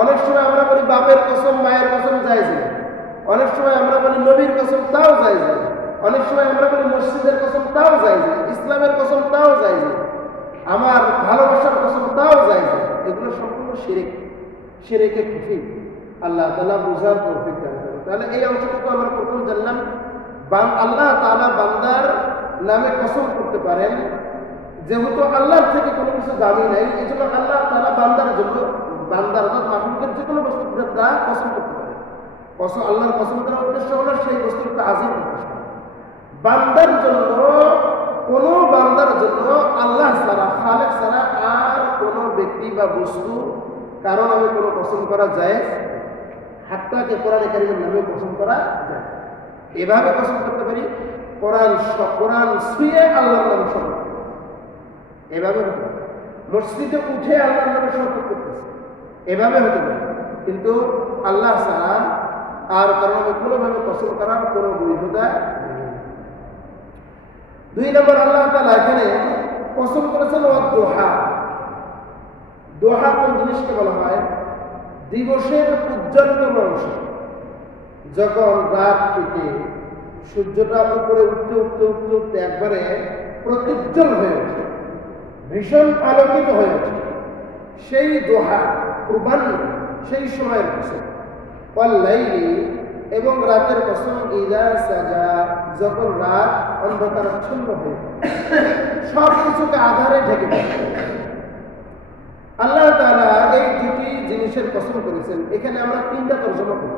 অনেক সময় আমরা বলি বাপের কসম, মায়ের কসম যাইজ না অনেক সময় আমরা বলি নবীর কসম তাও যাইজ না অনেক সময় আমরা বলি মসজিদের কসম তাও যাইজ না ইসলামের কসম তাও যাইজ না আমার ভালোবাসার কসম তাও যাইজ না এগুলো সম্পূর্ণ শিরিক। শিরেকে খুফি আল্লাহ তালা বুঝার তৌফিক দান তাহলে এই অংশটুকু আমরা প্রথম জানলাম। আল্লাহ তালা বান্দার নামে কসম করতে পারেন। যেহেতু আল্লাহর থেকে কোনো কিছু দামি নাই, এই জন্য আল্লাহ তালা বান্দার জন্য বান্দার অর্থাৎ মাহমুদের যে কোনো বস্তু দ্বারা কসম করতে পারে। কসম আল্লাহর কসম করার উদ্দেশ্য হলো সেই বস্তুটা আজিম বান্দার জন্য, কোনো বান্দার জন্য আল্লাহ ছাড়া, খালেক ছাড়া আর কোনো ব্যক্তি বা বস্তু কারণ আমি কোনো পছন্দ করা যায় হাতটাকে কোরআন কারিমের নামে পছন্দ করা যায় এভাবে পছন্দ করতে পারি, কোরআন কোরআন শুয়ে আল্লাহর নামে শপথ এভাবে মসজিদে উঠে আল্লাহর নামে শপথ করতেছে। এভাবে হতে পারে। কিন্তু আল্লাহ ছাড়া আর কারণ কোনোভাবে পছন্দ করার কোনো বৈধতা। দুই নম্বর, আল্লাহ তালা এখানে পছন্দ করেছেন ও দোহা। দোহা কোন জিনিসকে বলা হয়? দিবসের উজ্জ্বলতম অংশ যখন রাত থেকে সূর্যটা উপরে উঠতে উঠতে উঠতে উঠতে একবারে প্রত্যুজ্জ্বল হয়ে ওঠে, ভীষণ আলোকিত হয়ে ওঠে, সেই দোহা। পূর্বাহ্ন সেই সময়ের কসম। অল্লাইলি এবং রাতের কসম ইদা সাজা, যখন রাত অন্ধকারাচ্ছন্ন হয়ে সব কিছুকে আধারে ঢেকে আল্লাহ তাআলা এই দুটি জিনিসের কসম করেছেন। এখানে আমরা তিনটা তর্জমা করি।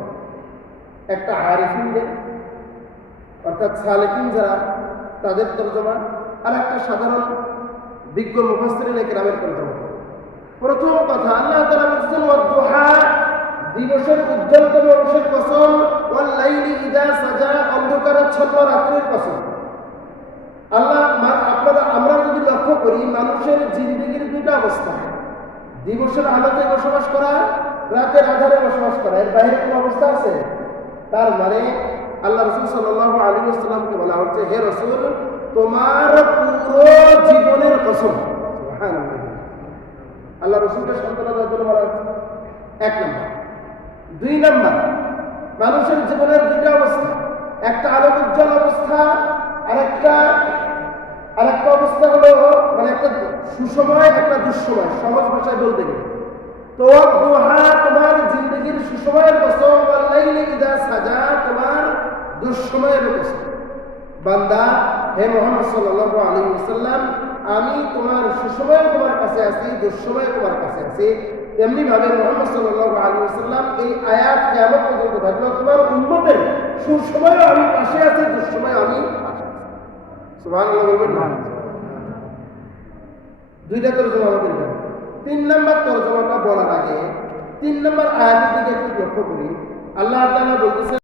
একটা আরিফিনদের অর্থাৎ সালেকিন যারা, তাদের তর্জমা আর একটা সাধারণ বিজ্ঞ মুফাসসিরিন একরামের তর্জমা। প্রথম দিবসের উজ্জ্বলতম অংশের কসম ওয়াল লাইলি ইদা সাজা রাত্রির কসম আল্লাহ আপনারা আমরা যদি লক্ষ্য করি, মানুষের জিন্দগির দুটা অবস্থা। দিবসের আলোতে বসবাস করা, রাতের আধারে বসবাস করা। এর বাইরে কোনো অবস্থা আছে? তার মানে আল্লাহ রসুল সাল্লাহ আলী আসসালামকে বলা হচ্ছে, হে রসুল, তোমার পুরো জীবনের কসম সুবহানাল্লাহ। আল্লাহ রসুলকে সন্তানা দেওয়ার জন্য বলা হচ্ছে এক নম্বর দুই নম্বর, মানুষের জীবনের দুইটা অবস্থা। একটা আলোক উজ্জ্বল অবস্থা আর একটা আর একটা অবস্থা হলো মানে একটা সুসময়, একটা দুঃসময়। সহজ ভাষায় বলতে গেলে। তো দোহা তোমার জিন্দগির সুসময়ের কসম আল্লাইলি ইদা সাজা তোমার দুঃসময়ের কসম বান্দা, হে মোহাম্মদ সাল্লাল্লাহু আলাইহি ওয়াসাল্লাম, আমি তোমার সুসময়ে তোমার কাছে আছি, দুঃসময়ে তোমার কাছে আছি। তেমনি ভাবে মোহাম্মদ সাল্লাল্লাহু আয়াত কেমন পর্যন্ত থাকল তোমার উম্মতের সুসময়ও আমি পাশে আছি, দুঃসময় আমি দুইটা তর্জমা আমাদের। তিন নম্বর তর্জমাটা বলার আগে তিন নম্বর আয়াতের দিকে একটু লক্ষ্য করি। আল্লাহ বলতেছে